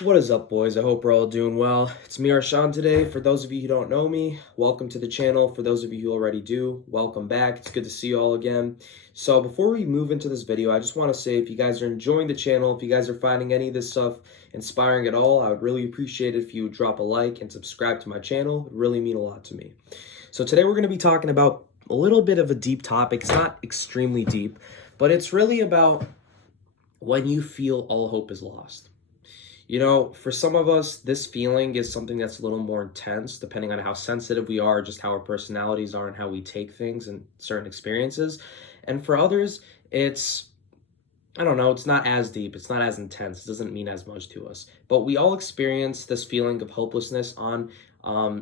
What is up, boys? I hope we're all doing well. It's me, Arshan, today. For those of you who don't know me, welcome to the channel. For those of you who already do, welcome back. It's good to see you all again. So before we move into this video, I just want to say if you guys are enjoying the channel, if you guys are finding any of this stuff inspiring at all, I would really appreciate it if you would drop a like and subscribe to my channel. It would really mean a lot to me. So today we're going to be talking about a little bit of a deep topic. It's not extremely deep, but it's really about when you feel all hope is lost. You know, for some of us, this feeling is something that's a little more intense, depending on how sensitive we are, just how our personalities are, and how we take things and certain experiences. And for others, I don't know, it's not as deep, it's not as intense, it doesn't mean as much to us. But we all experience this feeling of hopelessness on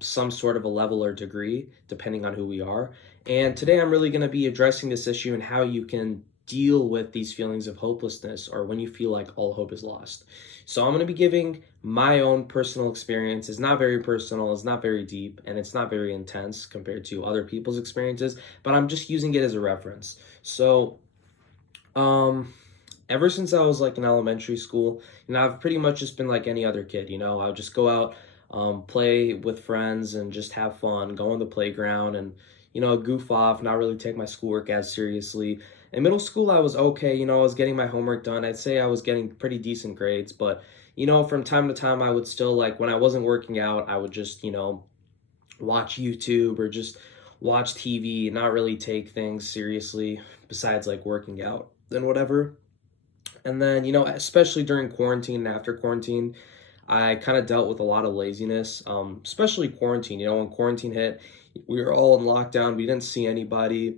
some sort of a level or degree, depending on who we are. And today I'm really going to be addressing this issue and how you can deal with these feelings of hopelessness or when you feel like all hope is lost. So I'm going to be giving my own personal experience. It's not very personal, it's not very deep, and it's not very intense compared to other people's experiences, but I'm just using it as a reference. So ever since I was like in elementary school, I've pretty much just been like any other kid, I would just go out, play with friends and just have fun, go on the playground and, goof off, not really take my schoolwork as seriously. In middle school, I was okay, I was getting my homework done. I'd say I was getting pretty decent grades, but, from time to time, I would still like, when I wasn't working out, I would just, watch YouTube or just watch TV and not really take things seriously besides like working out and whatever. And then, especially during quarantine and after quarantine, I kind of dealt with a lot of laziness, especially quarantine. When quarantine hit, we were all in lockdown. We didn't see anybody.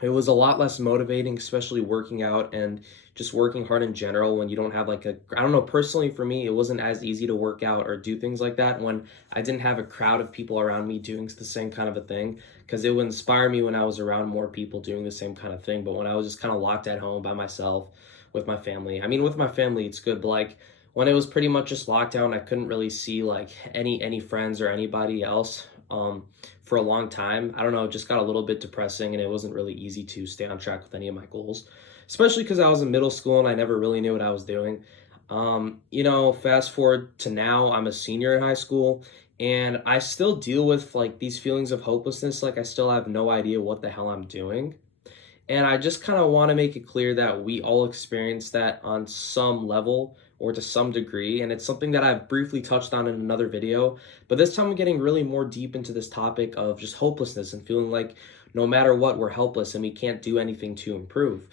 It was a lot less motivating, especially working out and just working hard in general when you don't have like I don't know, personally for me, it wasn't as easy to work out or do things like that when I didn't have a crowd of people around me doing the same kind of a thing, because it would inspire me when I was around more people doing the same kind of thing. But when I was just kind of locked at home by myself with my family, with my family, it's good, but like when it was pretty much just lockdown, I couldn't really see like any friends or anybody else for a long time. I don't know, it just got a little bit depressing and it wasn't really easy to stay on track with any of my goals, especially because I was in middle school and I never really knew what I was doing. Fast forward to now, I'm a senior in high school and I still deal with like these feelings of hopelessness. Like I still have no idea what the hell I'm doing. And I just kind of want to make it clear that we all experience that on some level or to some degree. And it's something that I've briefly touched on in another video. But this time I'm getting really more deep into this topic of just hopelessness and feeling like no matter what, we're helpless and we can't do anything to improve.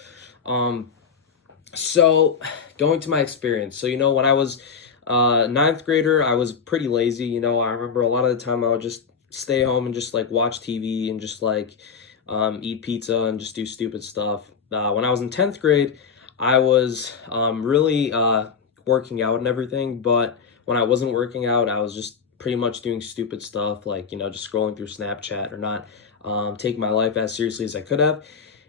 So going to my experience. So, when I was ninth grader, I was pretty lazy. I remember a lot of the time I would just stay home and just like watch TV and just like eat pizza and just do stupid stuff. When I was in 10th grade, I was really working out and everything, but when I wasn't working out, I was just pretty much doing stupid stuff like, just scrolling through Snapchat or not taking my life as seriously as I could have.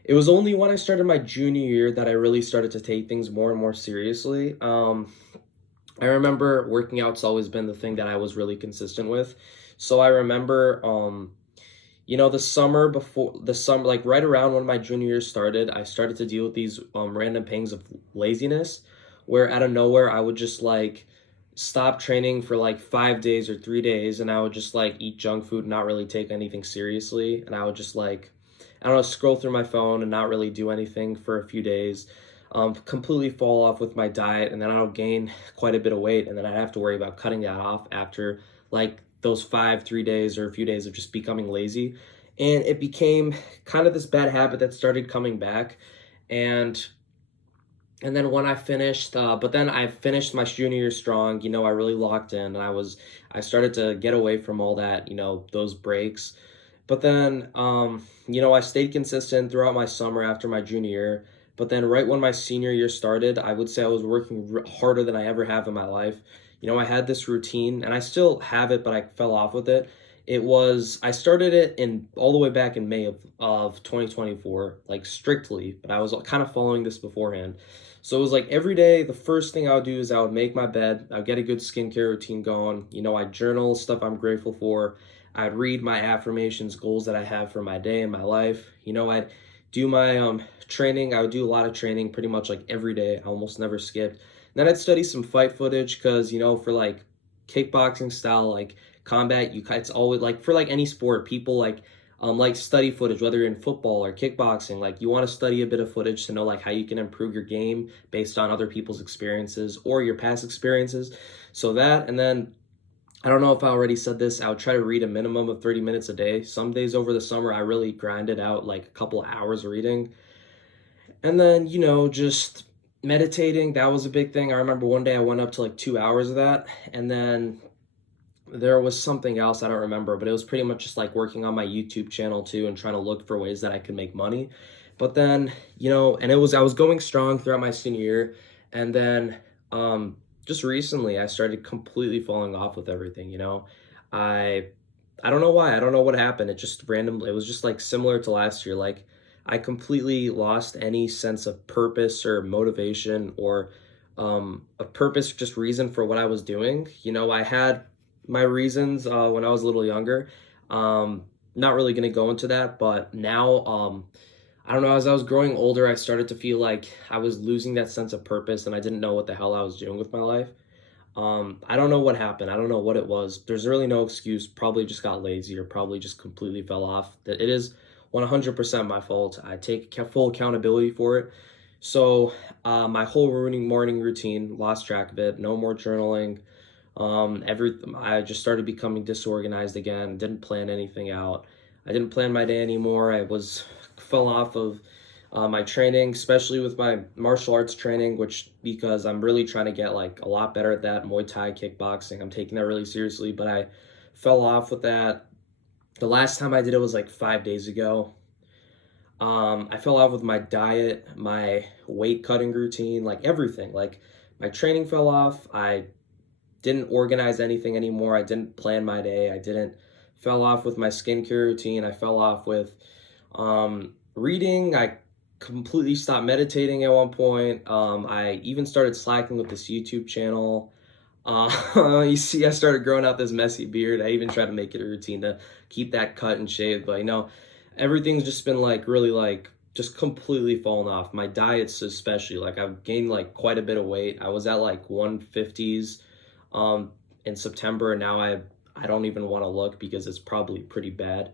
It was only when I started my junior year that I really started to take things more and more seriously. I remember working out's always been the thing that I was really consistent with. So I remember the summer, like right around when my junior year started, I started to deal with these random pangs of laziness where out of nowhere I would just like stop training for like 5 days or 3 days and I would just like eat junk food and not really take anything seriously. And I would just like, I don't know, scroll through my phone and not really do anything for a few days, completely fall off with my diet. And then I would gain quite a bit of weight. And then I'd have to worry about cutting that off after like those 3 days or a few days of just becoming lazy. And it became kind of this bad habit that started coming back. And then when I finished, but then I finished my junior year strong, I really locked in and I started to get away from all that, those breaks. But then, I stayed consistent throughout my summer after my junior year. But then right when my senior year started, I would say I was working harder than I ever have in my life. I had this routine and I still have it, but I fell off with it. I started it all the way back in May of 2024, like strictly, but I was kind of following this beforehand. So it was like every day, the first thing I would do is I would make my bed. I'd get a good skincare routine going. I'd journal stuff I'm grateful for. I'd read my affirmations, goals that I have for my day and my life. I'd do my training. I would do a lot of training pretty much like every day. I almost never skipped. Then I'd study some fight footage because, for like kickboxing style, like combat, it's always like for like any sport, people like study footage, whether you're in football or kickboxing, like you want to study a bit of footage to know like how you can improve your game based on other people's experiences or your past experiences. So that, and then I don't know if I already said this, I would try to read a minimum of 30 minutes a day. Some days over the summer, I really grinded out like a couple hours of reading. And then, just meditating, that was a big thing. I remember one day I went up to like 2 hours of that. And then there was something else I don't remember, but it was pretty much just like working on my YouTube channel too and trying to look for ways that I could make money. But then, and I was going strong throughout my senior year. And then just recently I started completely falling off with everything. I I don't know why. I don't know what happened. It just randomly, it was just like similar to last year. Like I completely lost any sense of purpose or motivation or a purpose, just reason for what I was doing. I had my reasons when I was a little younger. Not really going to go into that, but now, I don't know, as I was growing older, I started to feel like I was losing that sense of purpose and I didn't know what the hell I was doing with my life. I don't know what happened. I don't know what it was. There's really no excuse. Probably just got lazy or probably just completely fell off. That it is 100% my fault. I take full accountability for it. So, my whole morning routine, lost track of it. No more journaling. I just started becoming disorganized again. Didn't plan anything out. I didn't plan my day anymore. Fell off of my training, especially with my martial arts training, which because I'm really trying to get like a lot better at that Muay Thai kickboxing. I'm taking that really seriously, but I fell off with that. The last time I did it was like 5 days ago. I fell off with my diet, my weight cutting routine, like everything. Like my training fell off. I didn't organize anything anymore. I didn't plan my day. I didn't fell off with my skincare routine. I fell off with reading. I completely stopped meditating at one point. I even started slacking with this YouTube channel. You see, I started growing out this messy beard. I even tried to make it a routine to keep that cut and shaved, but everything's just been like really like just completely fallen off. My diet's especially like I've gained like quite a bit of weight. I was at like 150s in September, and now I don't even want to look because it's probably pretty bad.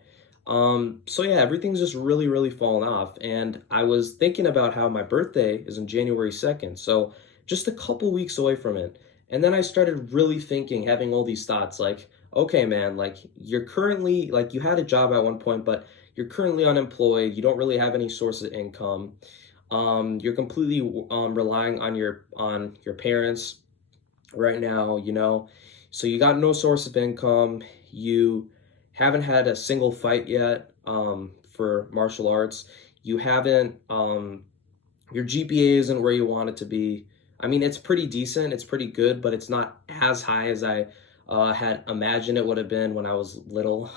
So yeah, everything's just really, really fallen off. And I was thinking about how my birthday is on January 2nd. So just a couple weeks away from it. And then I started really thinking, having all these thoughts like, okay, man, like you're currently, like you had a job at one point, but you're currently unemployed. You don't really have any source of income. You're completely relying on your parents right now. So you got no source of income. You haven't had a single fight yet for martial arts. You haven't, your GPA isn't where you want it to be. I mean, it's pretty decent, it's pretty good, but it's not as high as I had imagined it would have been when I was little.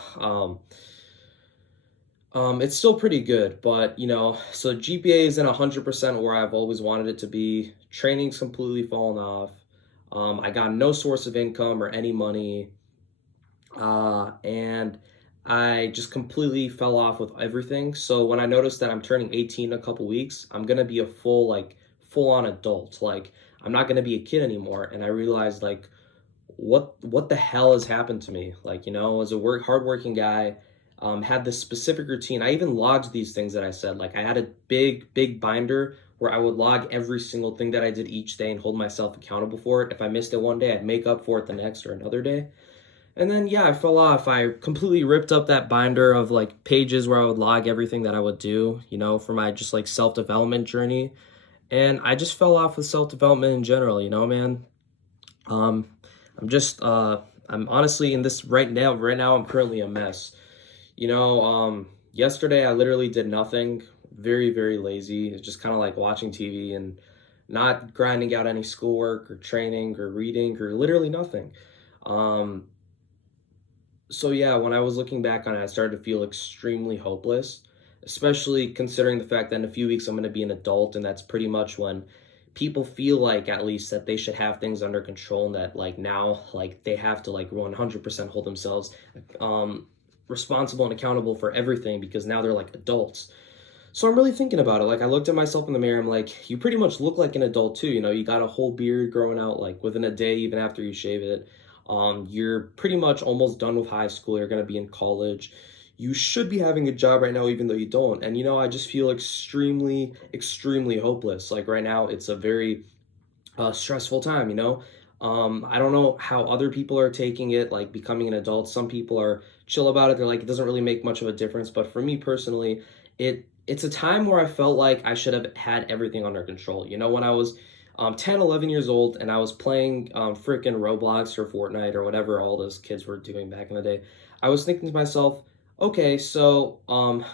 It's still pretty good, but so GPA isn't 100% where I've always wanted it to be. Training's completely fallen off. I got no source of income or any money. And I just completely fell off with everything. So when I noticed that I'm turning 18 in a couple weeks, I'm gonna be a full on adult. Like I'm not gonna be a kid anymore. And I realized like what the hell has happened to me? Like, as a hardworking guy, had this specific routine. I even logged these things that I said. Like I had a big binder where I would log every single thing that I did each day and hold myself accountable for it. If I missed it one day, I'd make up for it the next or another day. And then, yeah, I fell off. I completely ripped up that binder of like pages where I would log everything that I would do, for my just like self-development journey. And I just fell off with self-development in general, man. Um, I'm honestly in this right now, I'm currently a mess. Yesterday I literally did nothing, very, very lazy. It's just kind of like watching TV and not grinding out any schoolwork or training or reading or literally nothing. So yeah, when I was looking back on it, I started to feel extremely hopeless, especially considering the fact that in a few weeks I'm going to be an adult, and that's pretty much when people feel like at least that they should have things under control and that like now like they have to like 100% hold themselves responsible and accountable for everything because now they're like adults. So I'm really thinking about it. Like I looked at myself in the mirror. I'm like, you pretty much look like an adult too. You know, you got a whole beard growing out like within a day, even after you shave it. You're pretty much almost done with high school. You're gonna be in college. You should be having a job right now, even though you don't. And you know, I just feel extremely, extremely hopeless. Like right now, it's a very stressful time, you know? I don't know how other people are taking it, like becoming an adult. Some people are chill about it. They're like, it doesn't really make much of a difference. But for me personally, it's a time where I felt like I should have had everything under control. You know, when I was 10, 11 years old and I was playing freaking Roblox or Fortnite or whatever all those kids were doing back in the day, I was thinking to myself, okay, so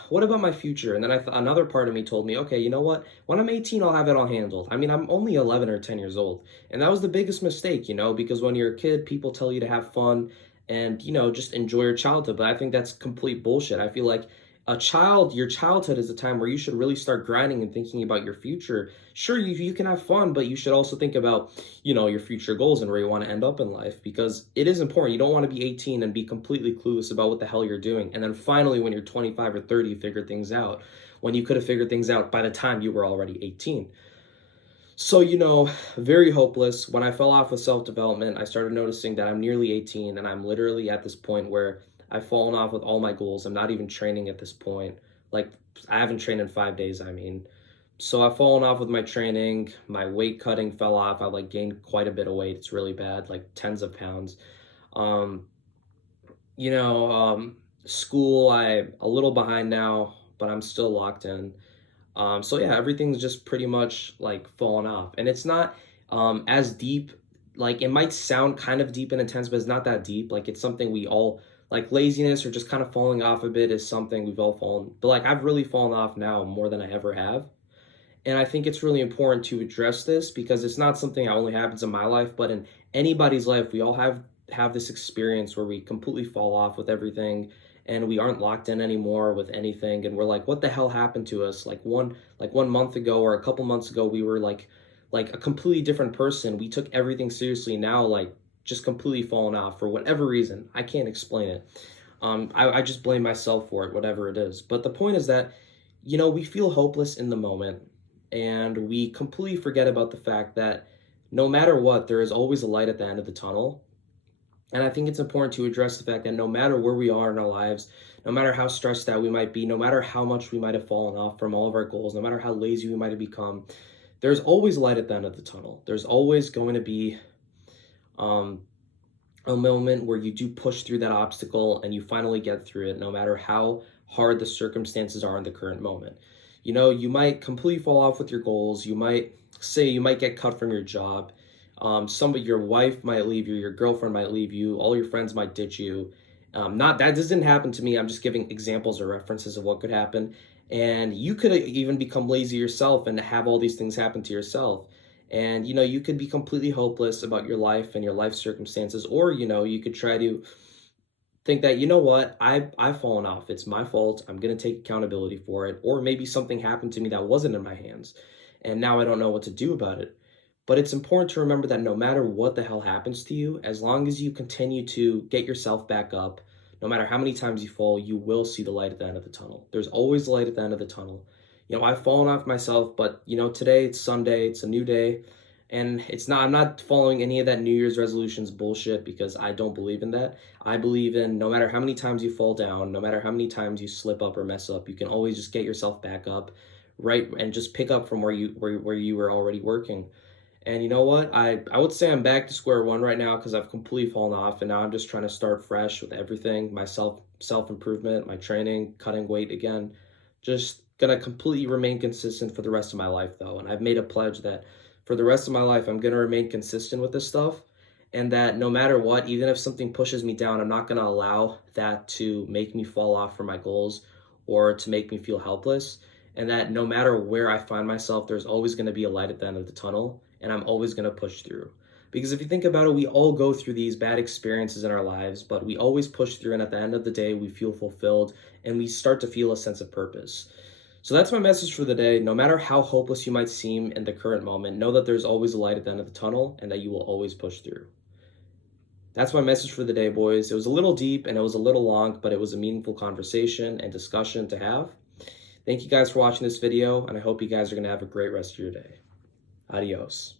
what about my future? And then another part of me told me, okay, you know what? When I'm 18, I'll have it all handled. I mean, I'm only 11 or 10 years old. And that was the biggest mistake, you know, because when you're a kid, people tell you to have fun and, you know, just enjoy your childhood. But I think that's complete bullshit. I feel like your childhood is a time where you should really start grinding and thinking about your future. Sure, you can have fun, but you should also think about, you know, your future goals and where you want to end up in life because it is important. You don't want to be 18 and be completely clueless about what the hell you're doing. And then finally, when you're 25 or 30, you figure things out when you could have figured things out by the time you were already 18. So, you know, very hopeless. When I fell off with self development, I started noticing that I'm nearly 18 and I'm literally at this point where I've fallen off with all my goals. I'm not even training at this point. Like, I haven't trained in 5 days, I mean. So I've fallen off with my training. My weight cutting fell off. I like gained quite a bit of weight. It's really bad, like tens of pounds. Um, you know, school, I'm a little behind now, but I'm still locked in. So yeah, everything's just pretty much like falling off. And it's not as deep, like it might sound kind of deep and intense, but it's not that deep. Like it's something we all like laziness or just kind of falling off a bit is something we've all fallen. But like I've really fallen off now more than I ever have. And I think it's really important to address this because it's not something that only happens in my life, but in anybody's life, we all have this experience where we completely fall off with everything and we aren't locked in anymore with anything and we're like what the hell happened to us like one month ago or a couple months ago we were like a completely different person. We took everything seriously. Now like just completely fallen off for whatever reason. I can't explain it. I just blame myself for it, whatever it is. But the point is that, you know, we feel hopeless in the moment and we completely forget about the fact that no matter what, there is always a light at the end of the tunnel. And I think it's important to address the fact that no matter where we are in our lives, no matter how stressed out we might be, no matter how much we might have fallen off from all of our goals, no matter how lazy we might have become, there's always light at the end of the tunnel. There's always going to be um, a moment where you do push through that obstacle and you finally get through it, no matter how hard the circumstances are in the current moment. You know, you might completely fall off with your goals. You might get cut from your job. Somebody, your wife might leave you, your girlfriend might leave you, all your friends might ditch you. Not that this didn't happen to me. I'm just giving examples or references of what could happen. And you could even become lazy yourself and have all these things happen to yourself. And you know, you could be completely hopeless about your life and your life circumstances, or you know, you could try to think that you know what I've fallen off, it's my fault, I'm going to take accountability for it, or maybe something happened to me that wasn't in my hands and now I don't know what to do about it. But it's important to remember that no matter what the hell happens to you, as long as you continue to get yourself back up, no matter how many times you fall, you will see the light at the end of the tunnel. There's always light at the end of the tunnel. You know, I've fallen off myself, but you know, today it's Sunday, it's a new day. And I'm not following any of that New Year's resolutions bullshit because I don't believe in that. I believe in no matter how many times you fall down, no matter how many times you slip up or mess up, you can always just get yourself back up, right, and just pick up from where you were already working. And you know what? I would say I'm back to square one right now because I've completely fallen off and now I'm just trying to start fresh with everything, my self improvement, my training, cutting weight again. Just gonna completely remain consistent for the rest of my life though. And I've made a pledge that for the rest of my life I'm gonna remain consistent with this stuff and that no matter what, even if something pushes me down, I'm not gonna allow that to make me fall off from my goals or to make me feel helpless. And that no matter where I find myself, there's always gonna be a light at the end of the tunnel and I'm always going to push through. Because if you think about it, we all go through these bad experiences in our lives, but we always push through, and at the end of the day, we feel fulfilled and we start to feel a sense of purpose. So that's my message for the day. No matter how hopeless you might seem in the current moment, know that there's always a light at the end of the tunnel and that you will always push through. That's my message for the day, boys. It was a little deep and it was a little long, but it was a meaningful conversation and discussion to have. Thank you guys for watching this video, and I hope you guys are going to have a great rest of your day. Adios.